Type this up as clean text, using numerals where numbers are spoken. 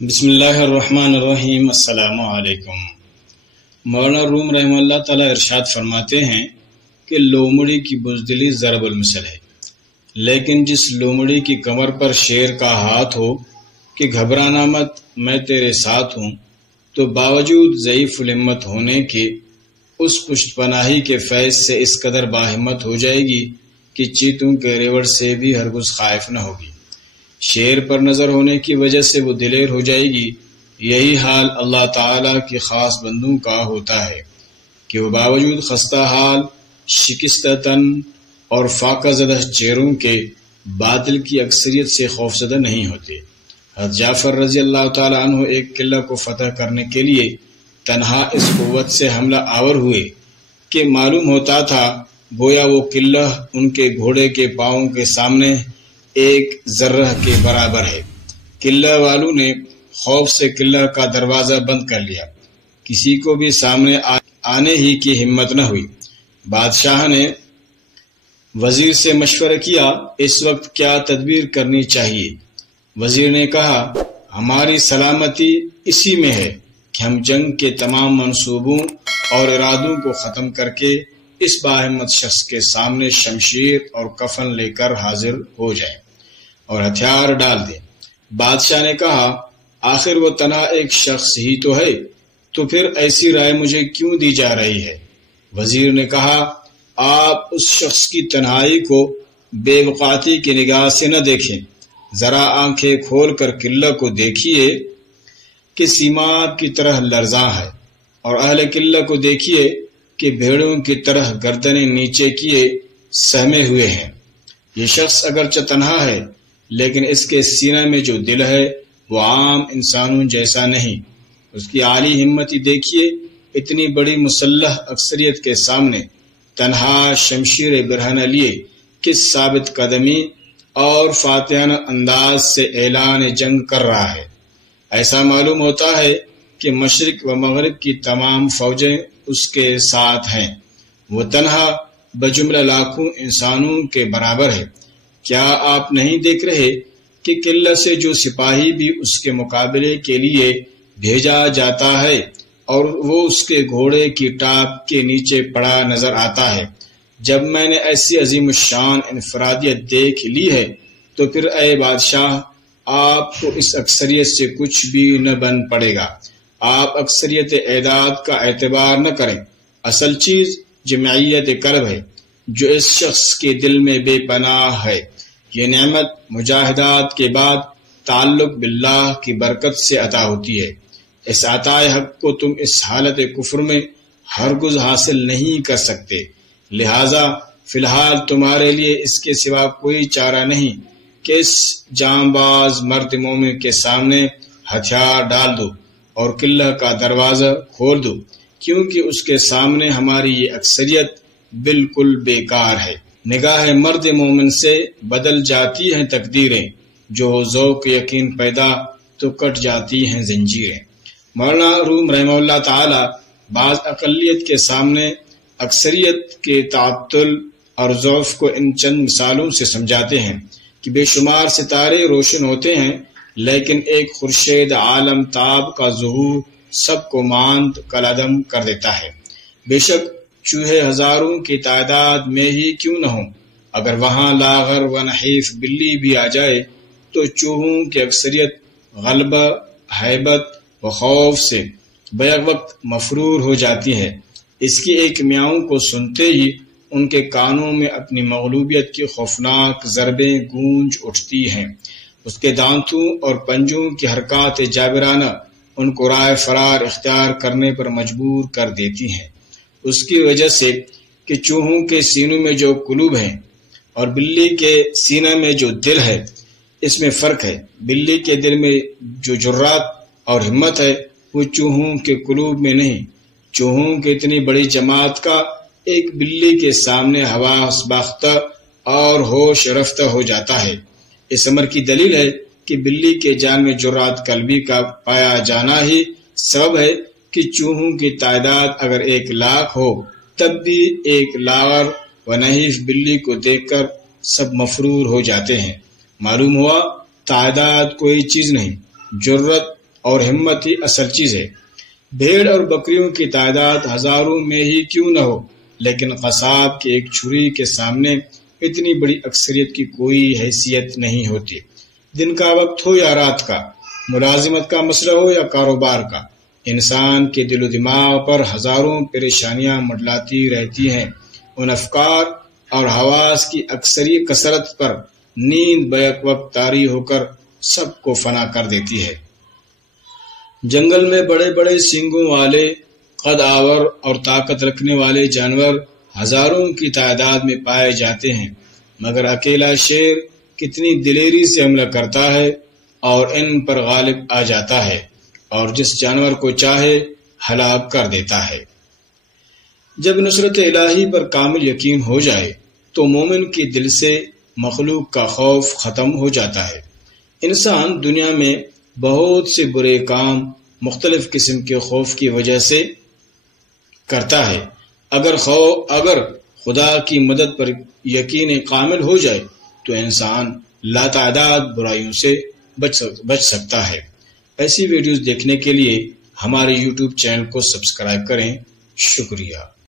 بسم اللہ الرحمن الرحیم۔ السلام علیکم۔ مولانا روم رحمہ اللہ تعالی ارشاد فرماتے ہیں کہ لومڑی کی بزدلی ضرب المثل ہے، لیکن جس لومڑی کی کمر پر شیر کا ہاتھ ہو کہ گھبرانا مت میں تیرے ساتھ ہوں، تو باوجود ضعیف الہمت ہونے کے اس پشت پناہی کے فیض سے اس قدر باہمت ہو جائے گی کہ چیتوں کے ریوڑ سے بھی ہرگز خائف نہ ہوگی۔ شیر پر نظر ہونے کی وجہ سے وہ دلیر ہو جائے گی۔ یہی حال اللہ تعالیٰ کی خاص بندوں کا ہوتا ہے کہ وہ باوجود خستہ حال، شکستہ تن اور فاقہ زدہ چہروں کے باطل کی اکثریت سے خوفزدہ نہیں ہوتے۔ حضرت جعفر رضی اللہ تعالیٰ عنہ ایک قلعہ کو فتح کرنے کے لیے تنہا اس قوت سے حملہ آور ہوئے کہ معلوم ہوتا تھا گویا وہ قلعہ ان کے گھوڑے کے پاؤں کے سامنے ایک ذرہ کے برابر ہے۔ قلعہ والوں نے خوف سے قلعہ کا دروازہ بند کر لیا، کسی کو بھی سامنے آنے ہی کی ہمت نہ ہوئی۔ بادشاہ نے وزیر سے مشورہ کیا اس وقت کیا تدبیر کرنی چاہیے۔ وزیر نے کہا ہماری سلامتی اسی میں ہے کہ ہم جنگ کے تمام منصوبوں اور ارادوں کو ختم کر کے اس باہمت شخص کے سامنے شمشیر اور کفن لے کر حاضر ہو جائیں اور ہتھیار ڈال دیں۔ بادشاہ نے کہا آخر وہ تنہا ایک شخص ہی تو ہے، تو پھر ایسی رائے مجھے کیوں دی جا رہی ہے؟ وزیر نے کہا آپ اس شخص کی تنہائی کو بے وقاتی کی نگاہ سے نہ دیکھیں، ذرا آنکھیں کھول کر قلعہ کو دیکھیے کہ سیماب کی طرح لرزاں ہے، اور اہل قلعہ کو دیکھیے کہ بھیڑوں کی طرح گردنیں نیچے کیے سہمے ہوئے ہیں۔ یہ شخص اگرچہ تنہا ہے لیکن اس کے سینہ میں جو دل ہے وہ عام انسانوں جیسا نہیں۔ اس کی عالی ہمتی دیکھیے، اتنی بڑی مسلح اکثریت کے سامنے تنہا شمشیر برہنہ لیے کس ثابت قدمی اور فاتحانہ انداز سے اعلان جنگ کر رہا ہے۔ ایسا معلوم ہوتا ہے کہ مشرق و مغرب کی تمام فوجیں اس کے ساتھ ہیں۔ وہ تنہا بجملہ لاکھوں انسانوں کے برابر ہے۔ کیا آپ نہیں دیکھ رہے کہ قلعہ سے جو سپاہی بھی اس کے مقابلے کے لیے بھیجا جاتا ہے اور وہ اس کے گھوڑے کی ٹاپ کے نیچے پڑا نظر آتا ہے؟ جب میں نے ایسی عظیم الشان انفرادیت دیکھ لی ہے تو پھر اے بادشاہ آپ کو اس اکثریت سے کچھ بھی نہ بن پڑے گا۔ آپ اکثریت اعداد کا اعتبار نہ کریں، اصل چیز جمعیت قلب ہے جو اس شخص کے دل میں بے پناہ ہے۔ یہ نعمت مجاہدات کے بعد تعلق باللہ کی برکت سے عطا ہوتی ہے۔ اس عطا حق کو تم اس حالت کفر میں ہرگز حاصل نہیں کر سکتے، لہذا فی الحال تمہارے لیے اس کے سوا کوئی چارہ نہیں کہ اس جانباز مرد مومن کے سامنے ہتھیار ڈال دو اور قلعہ کا دروازہ کھول دو، کیونکہ اس کے سامنے ہماری یہ اکثریت بالکل بیکار ہے۔ نگاہ مرد مومن سے بدل جاتی ہیں تقدیریں، جو ذوق یقین پیدا تو کٹ جاتی ہیں زنجیریں۔ مولانا روم رحمہ اللہ تعالی بعض اقلیت کے سامنے اکثریت کے تعطل اور ضعف کو ان چند مثالوں سے سمجھاتے ہیں کہ بے شمار ستارے روشن ہوتے ہیں لیکن ایک خورشید عالم تاب کا ظہور سب کو ماند کالعدم کر دیتا ہے۔ بے شک چوہے ہزاروں کی تعداد میں ہی کیوں نہ ہوں، اگر وہاں لاغر و نحیف بلی بھی آ جائے تو چوہوں کی اکثریت غلبہ، ہیبت و خوف سے بیک وقت مفرور ہو جاتی ہے۔ اس کی ایک میاؤں کو سنتے ہی ان کے کانوں میں اپنی مغلوبیت کی خوفناک ضربیں گونج اٹھتی ہیں۔ اس کے دانتوں اور پنجوں کی حرکات جابرانہ ان کو راہ فرار اختیار کرنے پر مجبور کر دیتی ہیں۔ اس کی وجہ سے کہ چوہوں کے سینوں میں جو قلوب ہیں اور بلی کے سینہ میں جو دل ہے اس میں فرق ہے۔ بلی کے دل میں جو جرات اور ہمت ہے وہ چوہوں کے قلوب میں نہیں۔ چوہوں کی اتنی بڑی جماعت کا ایک بلی کے سامنے حواس باختہ اور ہوش رفتہ ہو جاتا ہے۔ اس امر کی دلیل ہے کہ بلی کے جان میں جرات قلبی کا پایا جانا ہی سبب ہے کہ چوہوں کی تعداد اگر 1,00,000 ہو تب بھی ایک لاغر و نحیف بلی کو دیکھ کر سب مفرور ہو جاتے ہیں۔ معلوم ہوا تعداد کوئی چیز نہیں، جرت اور ہمت ہی اصل چیز ہے۔ بھیڑ اور بکریوں کی تعداد ہزاروں میں ہی کیوں نہ ہو، لیکن قصاب کی ایک چھری کے سامنے اتنی بڑی اکثریت کی کوئی حیثیت نہیں ہوتی۔ دن کا وقت ہو یا رات کا، ملازمت کا مسئلہ ہو یا کاروبار کا، انسان کے دل و دماغ پر ہزاروں پریشانیاں منڈلاتی رہتی ہیں۔ ان افکار اور حواس کی اکثری کثرت پر نیند بیک وقت طاری ہو کر سب کو فنا کر دیتی ہے۔ جنگل میں بڑے بڑے سینگوں والے قد آور اور طاقت رکھنے والے جانور ہزاروں کی تعداد میں پائے جاتے ہیں، مگر اکیلا شیر کتنی دلیری سے حملہ کرتا ہے اور ان پر غالب آ جاتا ہے اور جس جانور کو چاہے ہلاک کر دیتا ہے۔ جب نصرت الہی پر کامل یقین ہو جائے تو مومن کے دل سے مخلوق کا خوف ختم ہو جاتا ہے۔ انسان دنیا میں بہت سے برے کام مختلف قسم کے خوف کی وجہ سے کرتا ہے۔ اگر خدا کی مدد پر یقین کامل ہو جائے تو انسان لاتعداد برائیوں سے بچ سکتا ہے۔ ایسی ویڈیوز دیکھنے کے لیے ہمارے YouTube چینل کو سبسکرائب کریں۔ شکریہ۔